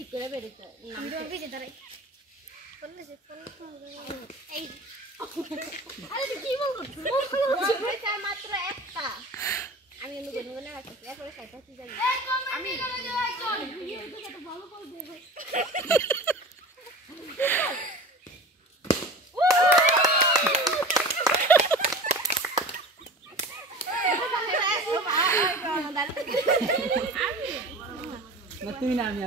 ঠিক করে বেরোতে আমি ভিজে দাঁড়াই এই আরে কি বলবো মাত্র একটা আমি এমনি গুনগুনে রাখতেছি এরপরে খাইতেছি জানি আমি ভালো করে দেব না তুমি না আমি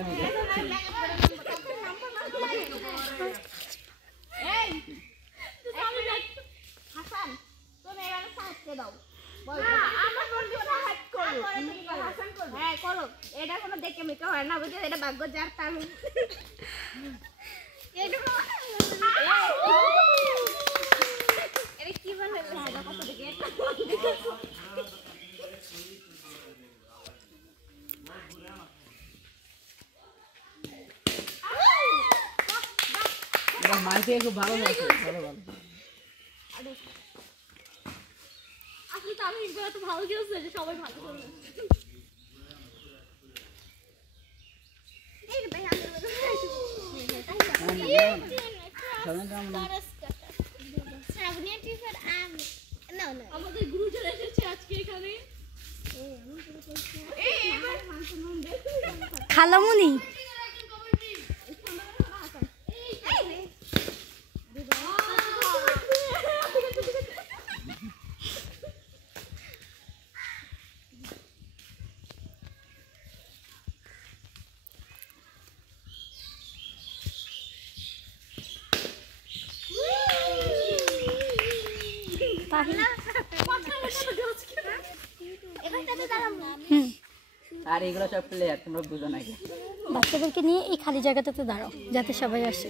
হাসান তুমি এবারে সাহায্য দাও আমার বন্ধু হাত করো হাসান করো হ্যাঁ করো এটা কোনো দেখে মেকে হয় না বুঝছো এটা ভাগ্য যার তার এটা কি বানালে এটা কত দেখে এটা মাইকে খুব ভালো লাগছে ভালো আসলে তো আমি এত ভালো খেলছে যে সবাই ভালো করবে এই ভাই শ্রাবণী টিচার না আমাদের গুরুজন এসেছে আজকে এখানে খালামুনি আর এগুলো সব প্লেয়ার তোমরা বুঝো না কি বাচ্চাদেরকে নিয়ে এই খালি জায়গাটাতে দাঁড়াও যাতে সবাই আসে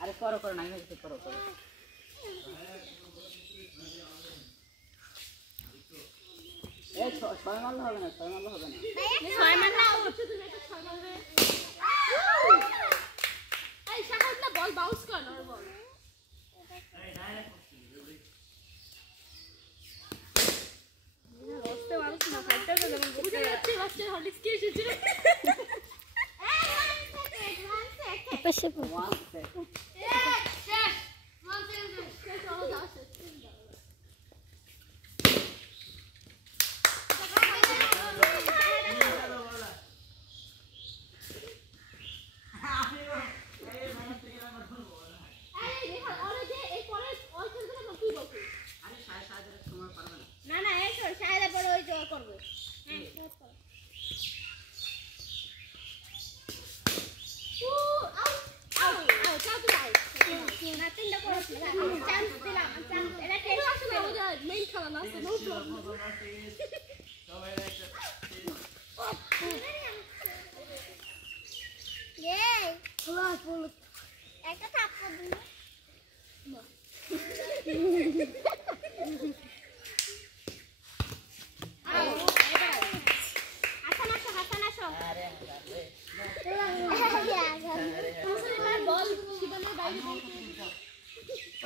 আরে করো না আমি কিছু করো এই 6 মারলে হবে না 6 মারলে হবে না 6 মারলে হচ্ছে তুমি একটা 6 মারবে এই শাহাদ না বল বাউন্স কর নরমাল এই ডাইরেক্ট রস্তে বাউন্স না ফাইটটা তো যেমন বুঝে যাচ্ছে বাচ্চা হলিক্স কি এসেছে পাশে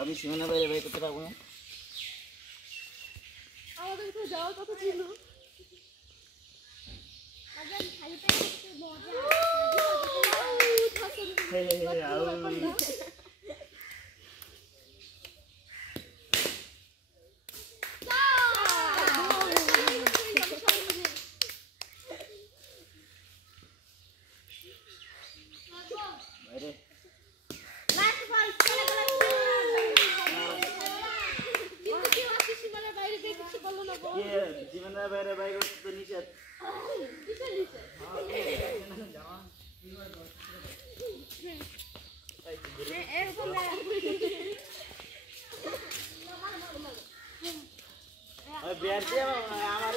আমি সীমানা বাইরে বাইরে করতে পারবো না আমাদের তো যাওয়ার কথা ছিল আগান খালি পেটে একটু মজা জীবনের বাইরে বাইরে তো নিষেধ বিয়ার দিয়ে আমার